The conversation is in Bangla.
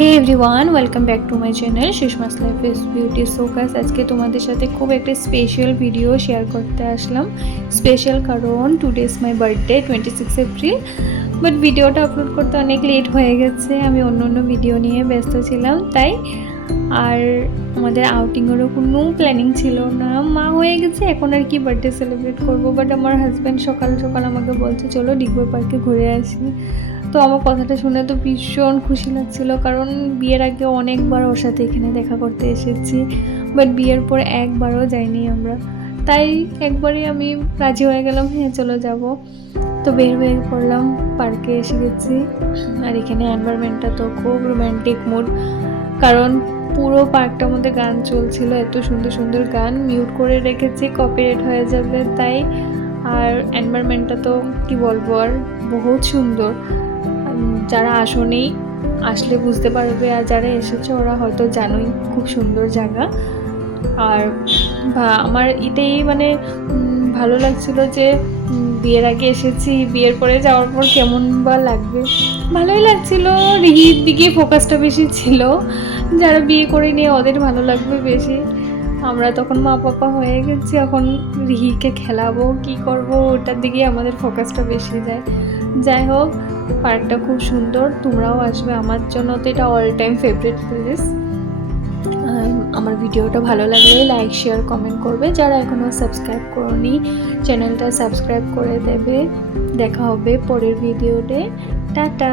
Hey everyone, welcome back to my channel Sushma's life is beauty সোকাস। আজকে তোমাদের সাথে খুব একটা স্পেশাল ভিডিও শেয়ার করতে আসলাম। স্পেশাল কারণ today is my birthday 26 April. But ভিডিওটা আপলোড করতে অনেক লেট হয়ে গেছে, আমি অন্য ভিডিও নিয়ে ব্যস্ত ছিলাম তাই। আর আমাদের আউটিংয়েরও কোনো প্ল্যানিং ছিল না, মা হয়ে গেছে এখন আর কি বার্থডে সেলিব্রেট করবো। বাট আমার হাজব্যান্ড সকাল সকাল আমাকে বলছে চলো ডিগবই পার্কে ঘুরে আসি। তো আমার কথাটা শুনে তো ভীষণ খুশি লাগছিল, কারণ বিয়ের আগে অনেকবার ওর সাথে এখানে দেখা করতে এসেছি, বাট বিয়ের পর একবারও যাইনি আমরা। তাই একবারই আমি রাজি হয়ে গেলাম, হ্যাঁ চলো যাব। তো বের হয়ে পড়লাম, পার্কে এসে গেছি। আর এখানে এনভায়রনমেন্টটা তো খুব রোম্যান্টিক মুড, কারণ পুরো পার্কটার মধ্যে গান চলছিল, এত সুন্দর সুন্দর গান। মিউট করে রেখেছি, কপিরাইট হয়ে যাবে তাই। আর এনভায়রনমেন্টটা তো কি বলবো, আর বহুত সুন্দর। যারা আসেনি আসলে বুঝতে পারবে, আর যারা এসেছে ওরা হয়তো জানোই খুব সুন্দর জায়গা। আর আমার এটাই মানে ভালো লাগছিল যে বিয়ের আগে এসেছি, বিয়ের পরে যাওয়ার পর কেমন বা লাগবে। ভালোই লাগছিল, রিহির দিকে ফোকাসটা বেশি ছিল। যারা বিয়ে করে নিয়ে ওদের ভালো লাগবে বেশি। আমরা তখন মা পাপা হয়ে গেছি, এখন রিহিকে খেলাবো কি করব, ওটার দিকেই আমাদের ফোকাসটা বেশি যায়। যাই হোক, পার্কটা খুব সুন্দর, তোমরাও আসবে, আমার জন্য তো এটা অল টাইম ফেভারিট প্লেস। আমার ভিডিওটা ভালো লাগলে লাইক শেয়ার কমেন্ট করবে, যারা এখনও সাবস্ক্রাইব করোনি চ্যানেলটা সাবস্ক্রাইব করে দেবে। দেখা হবে পরের ভিডিওতে, টাটা।